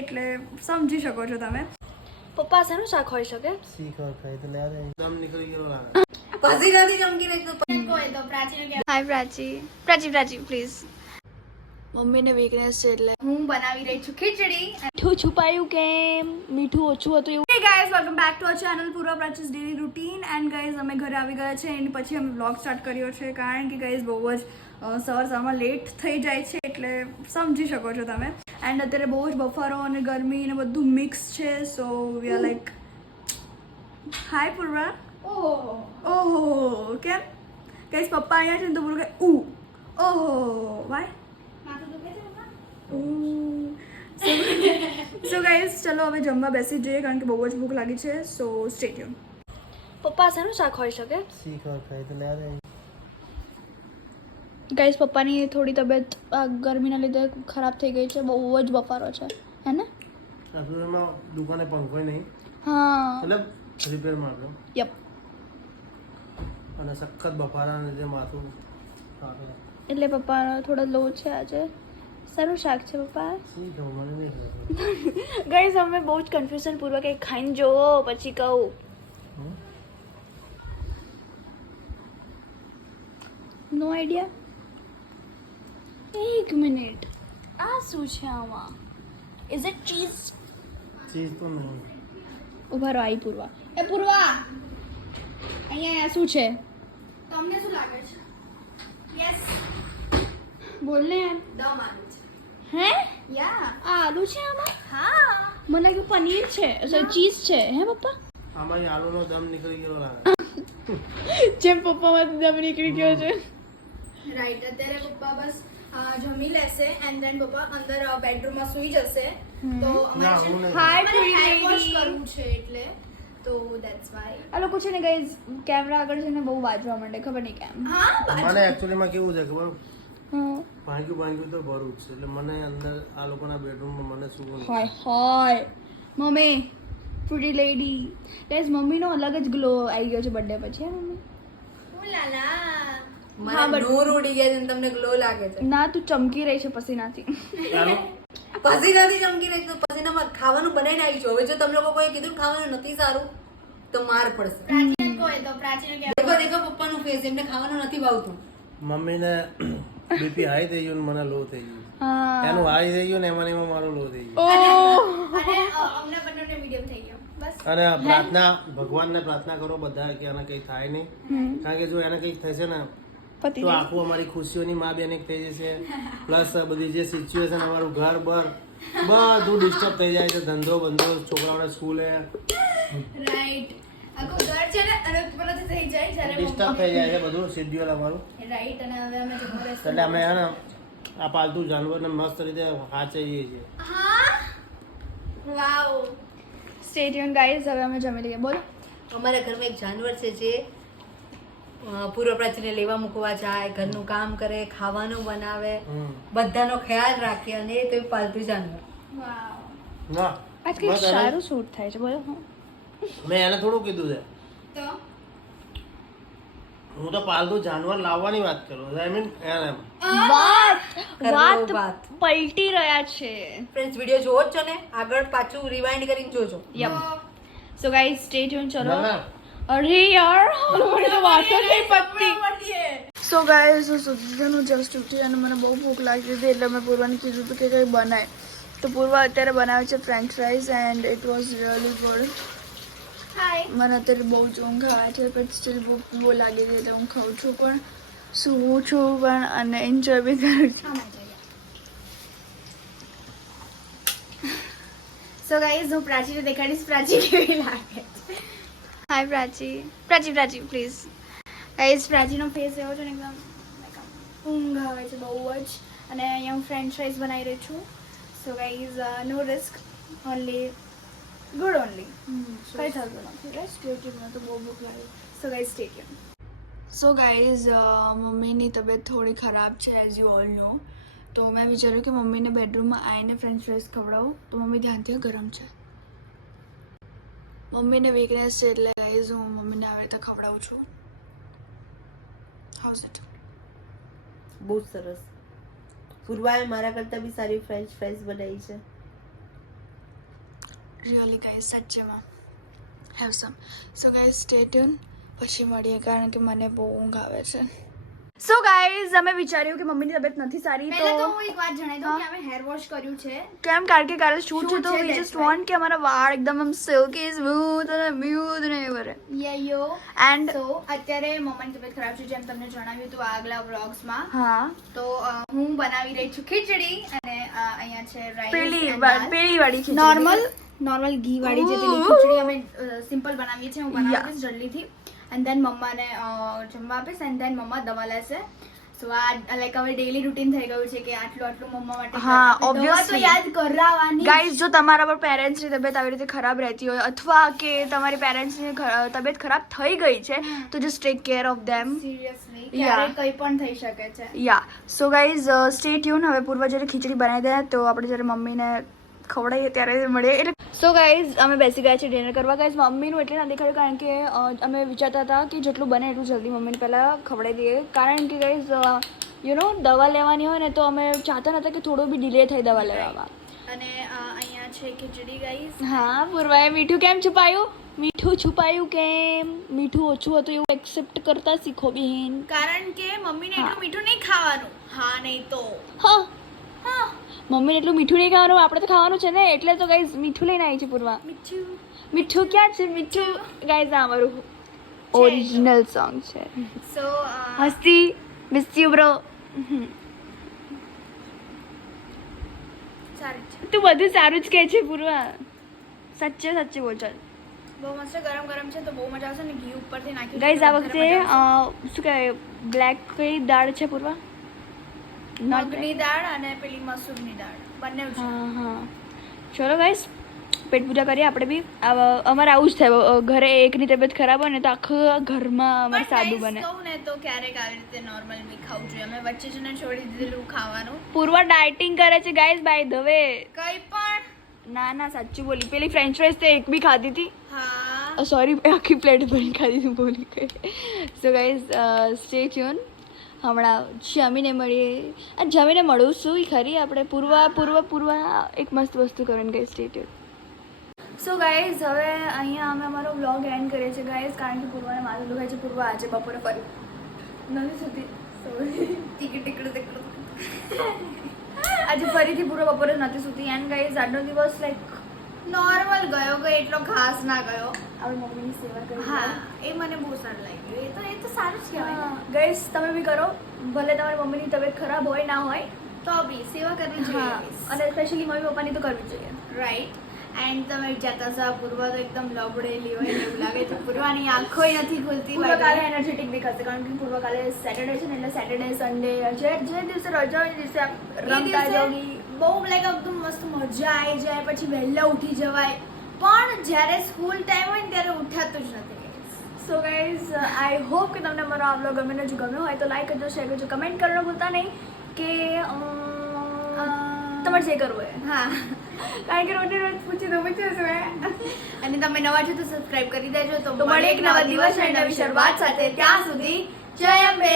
એટલે સમજી શકો છો તમે. પપ્પા શેનું શાક હોઈ શકે? શીખર ખાઈ તો લે દમ નીકળી ગયો લાગે. પછી નથી ચમકી રહી તો કોઈ તો પ્રાચી હાય પ્રાચી પ્લીઝ. મમ્મીને વીકનેસ છે એટલે હું બનાવી રહી છું ખીચડી. મીઠું છુપાયું કેમ? મીઠું ઓછું હતું એવું. Hey guys, welcome back to our channel Purva પ્રાચી's daily routine. And guys, અમે ઘરે આવી ગયા છે એની પછી અમે vlog સ્ટાર્ટ કર્યો છે કારણ કે guys બહુ જ સવારમાં લેટ થઈ જાય છે એટલે સમજી શકો છો તમે. એન્ડ અત્યારે બહુ જ બફારો અને ગરમી ને બધું મિક્સ છે. સો વી આર લાઈક હાય પૂર્વા. ઓહો કેમ ગાઈસ પપ્પા અહીંયા છે ને તો બોલું કે ઓહો વાય સો ગાઈસ ચલો હવે જમવા બેસી જઈએ કારણ કે બહુ જ ભૂખ લાગી છે. સો સ્ટે ટ્યુન. પપ્પા શેનું શાક હોઈ શકે? શીખર ખાઈ તો લે ગાઈસ પપ્પાની થોડી તબિયત ગરમીના લીધે ખરાબ થઈ ગઈ છે. બહુ જ બફારો છે હે ને? અસલમાં દુકાને પંખો નહીં હા મતલબ રિપેર માં યપ. અને સખત બફારાના લીધે માથું આવે. એટલે પપ્પાનો થોડો લો છે આજે. સારું શાક છે પપ્પા. શી કહું મને નહીં ખબર. ગાઈસ અમે બહુ જ કન્ફ્યુઝન પૂર્વક કંઈક ખાઈને જોવો પછી કહું. નો આઈડિયા. એક મિનિટ આ શું છે આમાં? Is it cheese? ચીઝ તો નહીં. ઉભા રહો આઈ પૂર્વા. એ પૂર્વા અહીંયા શું છે? તમને શું લાગે છે? યસ બોલ ને યાર. દમ આલુ છે. હે યા આ આલુ છે આમાં? હા મને લાગ્યું પનીર છે ચીઝ છે. હે પપ્પા? આમાં આલુનો દમ નીકળી ગયો લાગે. જેમ પપ્પામાં દમ નીકળી ગયો છે. રાઈટ. અત્યારે પપ્પા બસ જમી લેશે એન્ડ ધેન પપ્પા અંદર બેડરૂમમાં સૂઈ જશે. તો ના હું નહીં. હાય અમારે પ્રીતિ hair wash લેડી. કરવું છે એટલે તો ધેટ્સ વાય. આ લોકો છે ને ગાઈઝ કેમેરા આગળ છે ને બહુ વાજવા માંડે ખબર નહીં કેમ. હા મને એકચ્યુઅલીમાં કેવું છે ખબર હા ભાંગ્યું તો ભરું જ છે એટલે મને અંદર આ લોકોના બેડરૂમમાં મને શું હાય હાય મમ્મી પ્રીતિ લેડી. ગાઈઝ મમ્મીનો અલગ જ ગ્લો આવી ગયો છે બર્થડે પછી. હે મમ્મી? હા બટ નૂર ઉડી ગયા છે ને તમને ગ્લો લાગે છે. ના તું ચમકી રહી છે પસીનાથી. પસીનાથી ચમકી રહી તો પસીનામાં ખાવાનું બનાવીને આવી છું. હવે જો તમે લોકો કોઈ કીધું ખાવાનું નથી સારું તો માર પડશે. દેખો પપ્પાનું ફેસ એમને ખાવાનું નથી ભાવતું. મમ્મીને બીપી હાઈ થઈ ગયું ને મને લો થઈ ગયું. હા એનું હાઈ થઈ ગયું ને એમાં ને એમાં મારું લો થઈ ગયું. ઓહ અને અમને બંનેને મીડિયમ થઈ ગયો બસ. અને પ્રાર્થના ભગવાનને પ્રાર્થના કરો બધા કે આને કંઈ થાય નહીં કારણ કે જો એને કંઈક થશે ને પતિ તો આખું અમારી ખુશીઓની માં બેન થઈ જશે. પ્લસ બધી જે સિચ્યુએશન અમારું ઘર બર બધું ડિસ્ટર્બ થઈ જાય છે. ધંધો બંધો છોકરાઓને સ્કૂલે રાઈટ. આખું ઘર છે ને અને પેલાથી થઈ જાય જ્યારે ડિસ્ટર્બ થઈ જાય છે બધું શેડ્યુલ અમારું. રાઈટ. અને હવે અમે જમવા બેસીએ. એટલે અમે હે ને આ પાલતુ જાનવરને મસ્ત રીતે સાચવીએ છીએ. હા વાવ. Stay tune guys. હવે અમે જમી લઈએ. બોલો. અમારા ઘરમાં એક જાનવર છે જે પૂર્વ પ્રાચીને લેવા મૂકવા જાય, ઘરનું કામ કરે, ખાવાનું બનાવે, બધાનો ખ્યાલ રાખે અને એ તો પાલતુ જાનવર. ના આજ કંઈક સારું શૂટ થાય છે. બોલો. મેં એને થોડું કીધું છે. તો હું તો પાલતુ જાનવર લાવવાની વાત કરું. આઈ મીન એને વાત પલટી રહ્યા છે. ફ્રેન્ડ્સ વિડિયો જોવો જ છો ને? આગળ પાછું રિવાઇન્ડ કરીને જોજો. Yup. So guys stay tune. ચલો. ના ના અરે યાર મને તો વાત જ નહીં પતતી. સો ગાઈઝ હું સુધીનું જસ્ટ ઉઠી અને મને બહુ ભૂખ લાગી હતી એટલે મેં પૂર્વાને કીધું હતું કે કંઈ બનાય. તો પૂર્વા અત્યારે બનાવે છે French fries and it was really good. મને અત્યારે બહુ જ ઊંઘ આવે છે બટ સ્ટીલ ભૂખ બહુ લાગી હતી એટલે હું ખાઉં છું પણ સૂવું છું પણ અને એન્જોય બી કરું છું. સો ગાઈઝ હું પ્રાચીને દેખાડીશ પ્રાચી કેવી લાગે. હાય પ્રાચી પ્લીઝ. ગાઈઝ પ્રાચીનો ફેસ એવો છે ને એકદમ ઊંઘ આવે છે બહુ જ. અને અહીંયા હું ફ્રેન્ચ ફ્રાઈઝ બનાવી રહી છું. સો ગાઈઝ નો રિસ્ક ઓનલી ગુડ ઓનલી. કંઈ થતું નથી. રાઈટ. Stay tune. તો બહુ ભૂખ લાગી. So guys stay tune. So guys મમ્મીની તબિયત થોડી ખરાબ છે એઝ યુ ઓલ નો. તો મેં વિચાર્યું કે મમ્મીને બેડરૂમમાં આવીને ફ્રેન્ચ ફ્રાઈઝ ખવડાવું તો મમ્મી ધ્યાનથી ગરમ છે. મમ્મીને વીકનેસ છે એટલે ગાઈઝ હું મમ્મીને આવી રીતે ખવડાવું છું. How's it? બહુ સરસ. પૂર્વાએ મારા કરતાં બી સારી ફ્રેન્ચ ફ્રાઈઝ બનાવી છે. રિયલી ગાઈઝ સાચેમાં have sum. So guys stay tune, પછી મળીએ કારણ કે મને બહુ ઊંઘ આવે છે. સો ગાઈઝ અમે વિચાર્યું કે મમ્મીની તબિયત નથી સારી પહેલા તો તો હું એક વાત જણાવી દઉં કે અમે હેર વોશ કર્યું છે. કેમ કારણ કે કાલે શૂટ છે Shoot તો છે, વી that's જસ્ટ વોન્ટ કે અમારા વાળ એકદમ આમ સિલ્કી સ્મૂથ અને મ્યુઝ ને એવરે. યો એન્ડ તો અત્યારે મમ્મીની તબિયત ખરાબ છે, જેમ તમને જણાવ્યું હતું આગલા વ્લોગ્સમાં. હા તો હું બનાવી રહી છું ખીચડી અને અહીંયા છે પેલી રાઈસ પેલી વાળી ખીચડી. નોર્મલ ઘી વાળી જે પેલી ખીચડી અમે સિમ્પલ બનાવીએ છીએ. હું બનાવીશ જલ્દીથી એન્ડ દેન મમ્માને જમવા આપીશ એન્ડ દેન મમ્મા દવા લેશે. સો આ લાઈક હવે ડેલી રૂટીન થઈ ગયું છે કે આટલું મમ્મા માટે હા, દવા તો obviously. યાદ કરાવવાની. ગાઈઝ જો તમારા પર પેરેન્ટ્સની તબિયત આવી રીતે ખરાબ રહેતી હોય અથવા કે તમારી પેરેન્ટ્સની તબિયત ખરાબ થઈ ગઈ છે તો just take care of them. Seriously Yeah. ક્યારેક કંઈ પણ થઈ શકે છે. યા સો ગાઈઝ સ્ટે ટ્યુન. હવે પૂર્વ જ્યારે ખીચડી બનાવી દે તો આપણે જ્યારે મમ્મીને ખવડાવીએ ત્યારે મળીએ. એટલે સો ગાઈઝ અમે બેસી ગયા છીએ ડિનર કરવા. ગાઈઝ મમ્મીનું એટલે ના દેખાડ્યું કારણ કે અમે વિચારતા હતા કે જેટલું બને એટલું જલ્દી મમ્મીને પહેલાં ખવડાવી દઈએ કારણ કે ગાઈઝ દવા લેવાની હોય ને તો અમે ચાહતા નહોતા કે થોડો બી ડિલે થાય દવા લેવામાં. અને અહીંયા છે ખીચડી ગાઈસ. હા પૂર્વાએ મીઠું કેમ છુપાયું? મીઠું છુપાયું કેમ? મીઠું ઓછું હતું એવું એક્સેપ્ટ કરતા શીખો બહેન. કારણ કે મમ્મીને એટલું મીઠું નહીં ખાવાનું. હા નહીં તો હા હા મમ્મીને એટલું મીઠું નહીં ખાવાનું, આપણે તો ખાવાનું છે ને, એટલે તો ગાઈઝ મીઠું લઈને આવી છે પૂર્વા. મીઠું મીઠું ક્યાં છે? મીઠું ગાઈઝ આ અમારું ઓરિજિનલ સોંગ છે. સો હસ્તી મિસ યુ બ્રો. સારું છે. તું બધું સારું જ કહે છે પૂર્વા. સચ્ચે બોલ ચાલ. બહુ મસ્ત ગરમ છે તો બહુ મજા આવશે ને ઘી ઉપરથી નાખી ગાઈઝ આ વખતે શું કહેવાય બ્લેક કઈ દાળ છે પૂર્વા? મગની દાળ અને પેલી મસૂરની દાળ બંને છે. હા ચલો ગાઈઝ પેટ પૂજા કરીએ આપણે બી. અમારે આવું જ થાય ઘરે એકની તબિયત ખરાબ હોય ને તો આખું ઘરમાં અમારે સાદું બને. કહું ને તો ક્યારેક આવી રીતે નોર્મલ બી ખાવું જોઈએ. અમે વચ્ચે જને છોડી દીધેલું ખાવાનું. પૂર્વા ડાયટિંગ કરે છે ગાઈઝ બાય ધ વે. કંઈ પણ ના સાચું બોલી. પેલી ફ્રેન્ચ ફ્રાઈઝ તો એક બી ખાધી હતી. હા સોરી આખી પ્લેટ ભરી ખાધી હતી બોલી ગઈ. So guys stay tune. હમણાં જમીને મળીએ. આ જમીને મળું છું ખરી આપણે પૂર્વા એક મસ્ત વસ્તુ કરવાની guys stay tune. So guys હવે અહીંયા અમે અમારો વ્લોગ એન્ડ કરીએ છીએ ગાઈઝ કારણ કે પૂર્વાને માથું દુખાય છે. પૂર્વા આજે બપોરે ફરી નથી સુધી સોરી ટીકડ આજે ફરીથી પૂરો બપોરે નથી સૂતી એન્ડ ગાઈઝ આજનો દિવસ લાઈક નોર્મલ ગયો એટલો ખાસ ના ગયો. આપણી મમ્મીની સેવા કરી. હા એ મને બહુ સારું લાગ્યું. એ તો સારું જ કહેવાય. ગાઈઝ તમે બી કરો ભલે તમારી મમ્મીની તબિયત ખરાબ હોય ના હોય. તો બી સેવા કરવી જોઈએ. અને સ્પેશિયલી મમ્મી પપ્પાની તો કરવી જોઈએ. રાઈટ. એન્ડ તમે વિચારતા છો પૂર્વા તો એકદમ લબડેલી હોય ને એવું લાગે છે. પૂર્વાની આંખોય નથી ખુલતી. પૂર્વ કાલે એનર્જેટિક દેખાશે કારણ કે પૂર્વ કાલે સેટરડે છે ને એટલે સેટરડે સન્ડે જે દિવસે રજા હોય એ દિવસે રમતા જોગી બહુ લાઈક એકદમ મસ્ત મજા આવી જાય. પછી વહેલા ઉઠી જવાય. પણ જ્યારે સ્કૂલ ટાઈમ હોય ને ત્યારે ઉઠાતું જ નથી. સો ગાઈઝ આઈ હોપ કે તમને મારો આ વ્લોગ ગમ્યો હોય તો લાઈક કરજો, શેર કરજો, કમેન્ટ કરવાનું ભૂલતા નહીં કે તમારે જે કરવું હોય. હા કારણ કે રોજ પૂછી દઉં છું. અને તમે નવા છો તો સબસ્ક્રાઇબ કરી દેજો. તો મળે એક નવા દિવસ અને નવી શરૂઆત સાથે. ત્યાં સુધી જય અંબે.